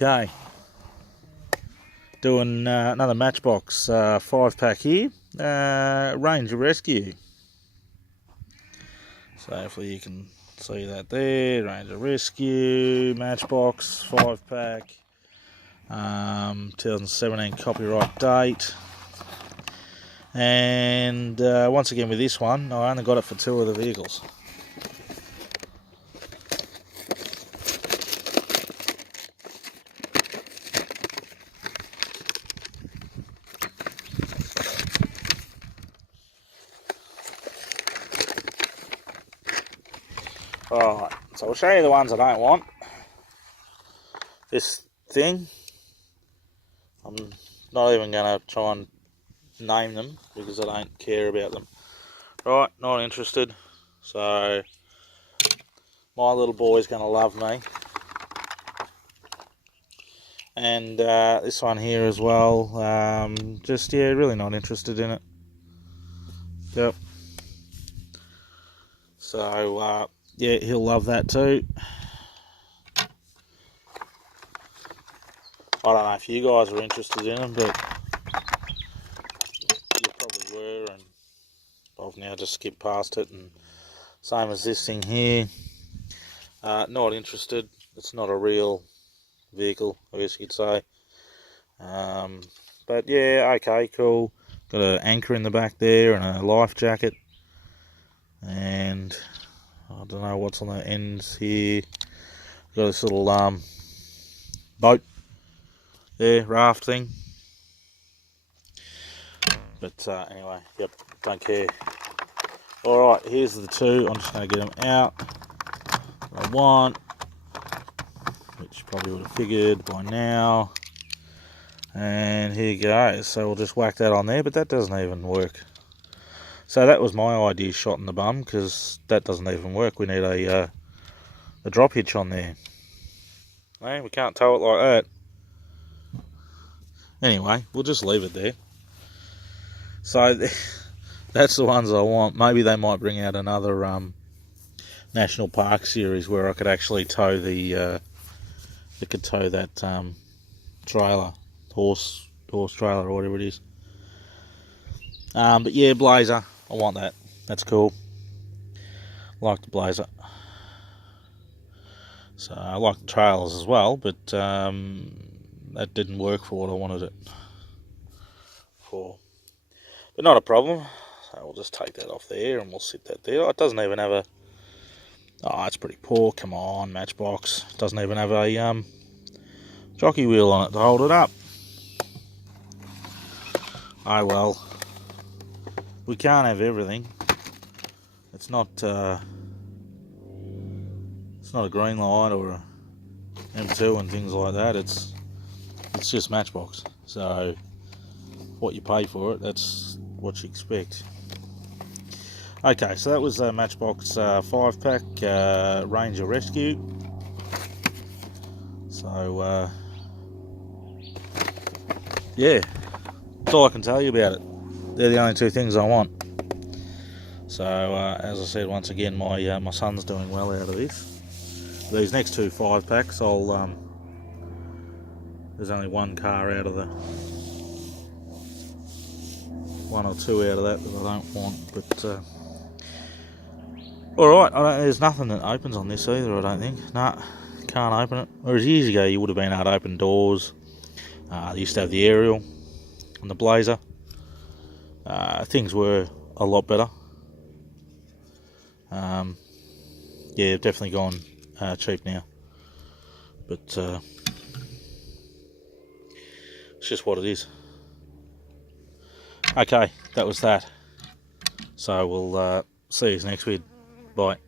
Okay, doing another Matchbox 5-pack here, Ranger Rescue. So hopefully you can see that there, Ranger Rescue, Matchbox 5-pack, 2017 copyright date. And once again with this one, I only got it for 2 of the vehicles. Alright, so I'll show you the ones I don't want. This thing, I'm not even going to try and name them because I don't care about them. Right, not interested. So, my little boy's going to love me. And this one here as well, yeah, really not interested in it. Yep. So, yeah, he'll love that too. I don't know if you guys are interested in them, but you probably were, and I've now just skipped past it. And same as this thing here, not interested. It's not a real vehicle, I guess you'd say. But yeah, okay, cool. Got an anchor in the back there and a life jacket, and I don't know what's on the ends here. Got this little boat there, raft thing. But anyway, yep, don't care. Alright, here's the 2. I'm just going to get them out. I want, which you probably would have figured by now. And here you go. So we'll just whack that on there, but that doesn't even work. So that was my idea, shot in the bum, because that doesn't even work. We need a drop hitch on there. No, we can't tow it like that. Anyway, we'll just leave it there. So that's the ones I want. Maybe they might bring out another national park series where I could actually tow that trailer, horse trailer or whatever it is. But yeah, Blazer, I want that. That's cool. Like the Blazer. So I like the trailers as well, but that didn't work for what I wanted it for. But not a problem. So we'll just take that off there and we'll sit that there. Oh, it doesn't even have a... Oh, it's pretty poor. Come on, Matchbox. It doesn't even have a jockey wheel on it to hold it up. Oh well. We can't have everything. It's not a green light or a M2 and things like that. It's just Matchbox. So what you pay for it, that's what you expect. Okay, so that was a Matchbox 5-pack Ranger Rescue. So yeah, that's all I can tell you about it. They're the only 2 things I want. So as I said, once again, my son's doing well out of this. These next 2 5-packs, I'll there's only 1 car out of the 1 or 2 out of that I don't want. But all right, there's nothing that opens on this either. I don't think. Nah, can't open it. Whereas years ago, you would have been able to open doors. They used to have the aerial and the Blazer. Things were a lot better. Yeah, definitely gone cheap now. But it's just what it is. Okay, that was that. So we'll see you next week. Bye.